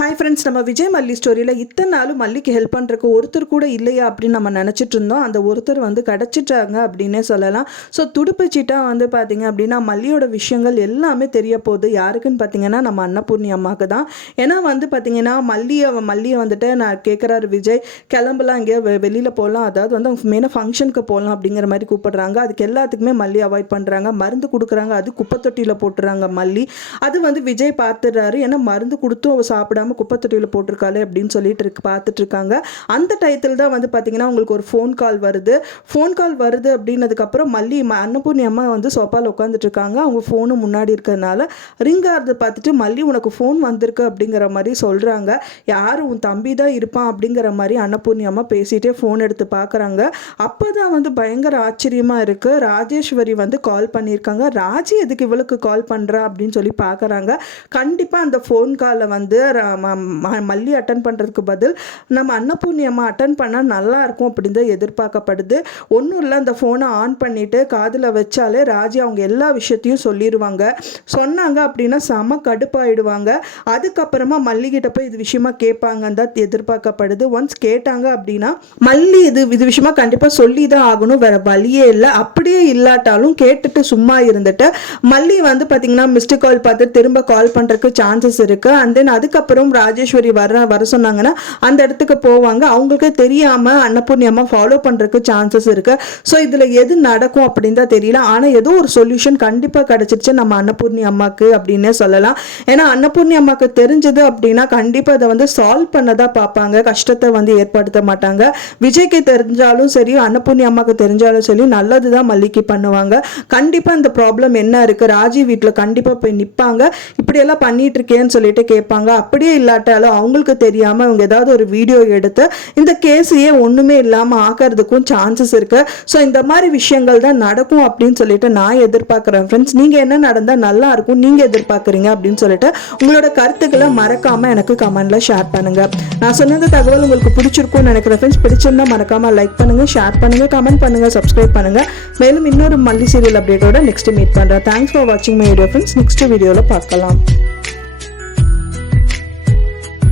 Hi friends, நம்ம விஜய் மல்லி ஸ்டோரியில் இத்தனை நாளும் மல்லிக்கு ஹெல்ப் பண்ணுறக்கு ஒருத்தர் கூட இல்லையா அப்படின்னு நம்ம நினச்சிட்டு இருந்தோம். அந்த ஒருத்தர் கிடச்சிட்டாங்க அப்படின்னே சொல்லலாம். ஸோ துடுப்புச்சிட்டாக பார்த்தீங்க அப்படின்னா மல்லியோட விஷயங்கள் எல்லாமே தெரிய போகுது. யாருக்குன்னு பார்த்தீங்கன்னா நம்ம அன்னபூர்ணி அம்மாவுக்கு தான். ஏன்னா பார்த்தீங்கன்னா மல்லியை நான் கேட்குறாரு விஜய், கிளம்பலாம் இங்கே வெளியில் போகலாம், அதாவது அவங்க மெயினாக ஃபங்க்ஷனுக்கு போகலாம் அப்படிங்கிற மாதிரி கூப்பிடுறாங்க. அதுக்கு எல்லாத்துக்குமே மல்லி அவாய்ட் பண்ணுறாங்க, மருந்து கொடுக்குறாங்க, அது குப்பை தொட்டியில் போட்டுறாங்க மல்லி. அது விஜய் பார்த்துடுறாரு. ஏன்னா மருந்து கொடுத்தும் சாப்பிட குப்பை தொட்டியில் போட்டிருக்காளே அப்படின்னு சொல்லிட்டு பார்த்துட்டு இருக்காங்க. அந்த டயத்தில் தான் பார்த்தீங்கன்னா உங்களுக்கு ஒரு ஃபோன் கால் வருது அப்படின்னதுக்கப்புறம் மல்லி அன்னபூர்ணி அம்மா சோஃபாவில் உட்காந்துட்டு இருக்காங்க. அவங்க ஃபோனு முன்னாடி இருக்கிறதுனால ரிங் ஆகிறத பார்த்துட்டு மல்லி உனக்கு ஃபோன் வந்திருக்கு அப்படிங்கிற மாதிரி சொல்கிறாங்க. யார் உன் தம்பி தான் இருப்பான் அப்படிங்கிற மாதிரி அன்னபூர்ணி அம்மா பேசிகிட்டே ஃபோன் எடுத்து பார்க்குறாங்க. அப்போ தான் பயங்கர ஆச்சரியமாக இருக்குது. ராஜேஸ்வரி கால் பண்ணியிருக்காங்க. ராஜி எதுக்கு இவளுக்கு கால் பண்ணுறா அப்படின்னு சொல்லி பார்க்குறாங்க. கண்டிப்பாக அந்த ஃபோன் காலில் மல்லி அட்டன் பண்ணுறதுக்கு பதில் நம்ம அன்னபூர்ணி அம்மா அட்டன் பண்ணால் நல்லாயிருக்கும் அப்படின்னு தான் எதிர்பார்க்கப்படுது. ஒன்றும் இல்லை, அந்த ஃபோனை ஆன் பண்ணிவிட்டு காதில் வச்சாலே ராஜி அவங்க எல்லா விஷயத்தையும் சொல்லிடுவாங்க. சொன்னாங்க அப்படின்னா செம கடுப்பாயிடுவாங்க. அதுக்கப்புறமா மல்லிகிட்ட போய் இது விஷயமா கேட்பாங்கன்னு தான் எதிர்பார்க்கப்படுது. ஒன்ஸ் கேட்டாங்க அப்படின்னா மல்லி இது விஷயமா கண்டிப்பாக சொல்லி தான் ஆகணும், வேறு வழியே இல்லை. அப்படியே இல்லாட்டாலும் கேட்டுட்டு சும்மா இருந்துட்டு மல்லி பார்த்தீங்கன்னா மிஸ்டு கால் பார்த்து திரும்ப கால் பண்ணுறதுக்கு சான்சஸ் இருக்குது. அண்ட் தென் அதுக்கப்புறம் ராஜேஸ்வரி வர சொன்னாங்கன்னா அந்த இடத்துக்கு போவாங்க. அவங்களுக்கு தெரியாமல் அன்னபூர்ணி அம்மா ஃபாலோ பண்ணுறதுக்கு சான்சஸ் இருக்குது. ஸோ இதில் எது நடக்கும் அப்படின்னு தான் தெரியல. ஆனால் ஏதோ ஒரு சொல்யூஷன் கண்டிப்பாக கிடச்சிருச்சு நம்ம அன்னபூர்ணி அம்மாவுக்கு அப்படின்னே சொல்லலாம். ஏன்னா அன்னபூர்ணி அம்மாவுக்கு தெரிஞ்சது அப்படின்னா கண்டிப்பாக அதை சால்வ் பண்ணதான் பார்ப்பாங்க, கஷ்டத்தை ஏற்படுத்த மாட்டாங்க. விஜய்க்கு தெரிஞ்சாலும் சரி, அன்னபூர்ணி அம்மாவுக்கு தெரிஞ்சாலும் சரி, நல்லது தான் மல்லிக்கு பண்ணுவாங்க. கண்டிப்பாக இந்த ப்ராப்ளம் என்ன இருக்குது, ராஜி வீட்டில் கண்டிப்பாக போய் நிற்பாங்க. இப்படியெல்லாம் பண்ணிட்டு இருக்கேன்னு சொல்லிட்டு கேட்பாங்க. அப்படியே இல்லாட்டாலும் அவங்களுக்கு தெரியாமல் அவங்க ஏதாவது ஒரு வீடியோ எடுத்து இந்த கேஸையே ஒன்றுமே இல்லாமல் ஆக்கிறதுக்கும் சான்சஸ் இருக்குது. ஸோ இந்த மாதிரி விஷயங்கள் தான் நடக்கும் அப்படின்னு சொல்லிட்டு நான் எதிர்பார்க்குறேன். ஃப்ரெண்ட்ஸ், நீங்கள் என்ன நடந்தால் நல்லா இருக்கும் நீங்கள் எதிர்பார்க்குறீங்க அப்படின்னு சொல்லிட்டு உங்களோட கருத்துக்களை மறக்காமல் எனக்கு கமெண்ட்டில் ஷேர் பண்ணுங்கள். நான் சொன்னது தகவல் உங்களுக்கு பிடிச்சிருக்கும்னு நினைக்கிறேன். ஃப்ரெண்ட்ஸ், பிடிச்சிருந்தா மறக்காமல் லைக் பண்ணுங்கள், ஷேர் பண்ணுங்கள், கமெண்ட் பண்ணுங்கள், சப்ஸ்கிரைப் பண்ணுங்கள். மேலும் இன்னொரு மல்லி சீரியல் அப்டேட்டோட நெக்ஸ்ட் மீட் பண்ணுறேன். தேங்க்ஸ் ஃபார் வாட்சிங் மை வீடியோ ஃப்ரெண்ட்ஸ். நெக்ஸ்ட் வீடியோவில் பார்க்கலாம்.